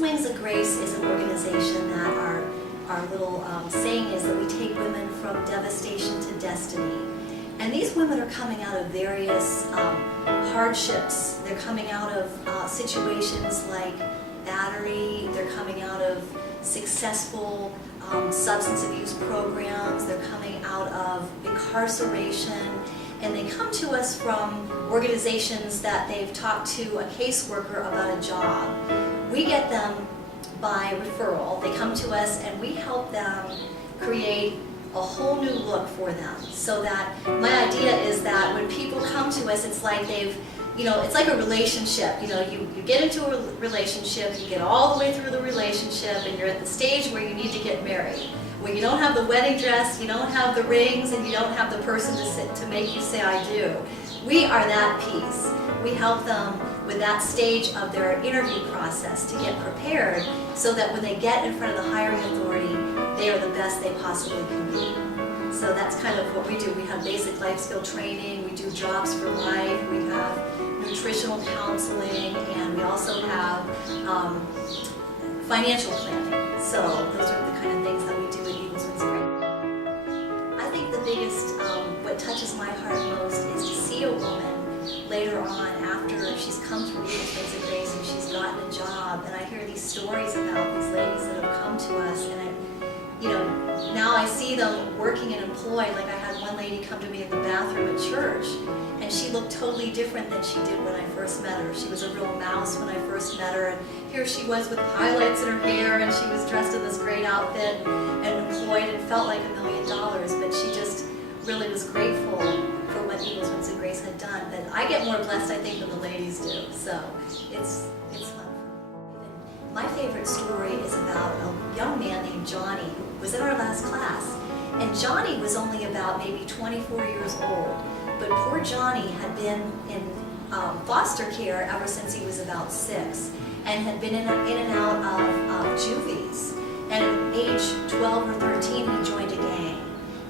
Wings of Grace is an organization that our little saying is that we take women from devastation to destiny. And these women are coming out of various hardships. They're coming out of situations like battery. They're coming out of successful substance abuse programs. They're coming out of incarceration. And they come to us from organizations that they've talked to a caseworker about a job. We get them by referral. They come to us and we help them create a whole new look for them. So that my idea is that when people come to us, it's like they've, it's like a relationship. You get into a relationship, you get all the way through the relationship, and you're at the stage where you need to get married. Where you don't have the wedding dress, you don't have the rings, and you don't have the person to make you say I do. We are that piece. We help them with that stage of their interview process to get prepared so that when they get in front of the hiring authority, they are the best they possibly can be. So that's kind of what we do. We have basic life skill training, we do jobs for life, we have nutritional counseling, and we also have financial planning. So those are the kind of things that we do at Eagles Wings of Grace. I think the biggest, what touches my heart most is to see a woman later on after she's come through Eagles Wings of Grace and she's gotten a job, and I hear these stories about these ladies that have come to us, and now I see them working and employed. Like I had one lady come to me in the bathroom at church, and she looked totally different than she did when I first met her. She was a real mouse when I first met her, and here she was with highlights in her hair, and she was dressed in this great outfit and employed and felt like $1 million, but she just really was grateful for what Eagles Wings of Grace had done. But I get more blessed, I think, than the ladies do, so it's fun. My favorite story is about a young man named Johnny who was in our last class. And Johnny was only about maybe 24 years old. But poor Johnny had been in foster care ever since he was about 6 and had been in and out of juvies. And at age 12 or 13, he joined a gang.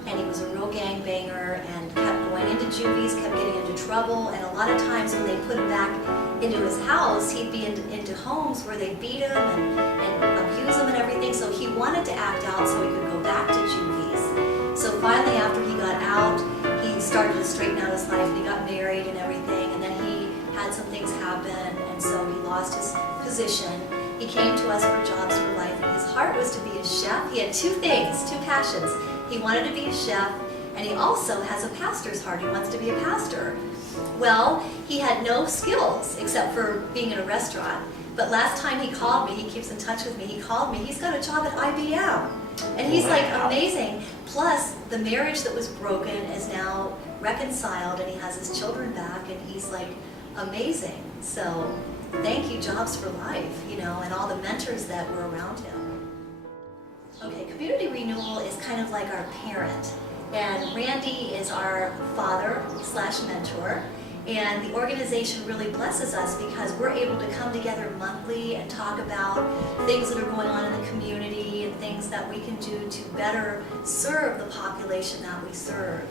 And he was a real gang banger and kept going into juvies, kept getting into trouble. And a lot of times when they put him back into his house, he'd be into homes where they beat him and abuse him and everything. So he wanted to act out so he could go back to juvies. So finally, after he got out, he started to straighten out his life. And he got married and everything. And then he had some things happen, and so he lost his position. He came to us for Jobs for Life, and his heart was to be a chef. He had two passions. He wanted to be a chef, and he also has a pastor's heart. He wants to be a pastor. Well, he had no skills except for being in a restaurant. But last time he called me, he keeps in touch with me, he called me, he's got a job at IBM. And he's like amazing. Plus, the marriage that was broken is now reconciled, and he has his children back, and he's like amazing. So thank you, Jobs for Life, and all the mentors that were around him. Okay, Community Renewal is kind of like our parent, and Randy is our father/mentor, and the organization really blesses us because we're able to come together monthly and talk about things that are going on in the community and things that we can do to better serve the population that we serve.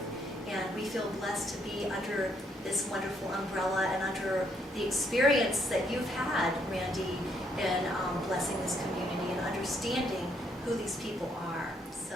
And we feel blessed to be under this wonderful umbrella and under the experience that you've had, Randy, in blessing this community and understanding who these people are. So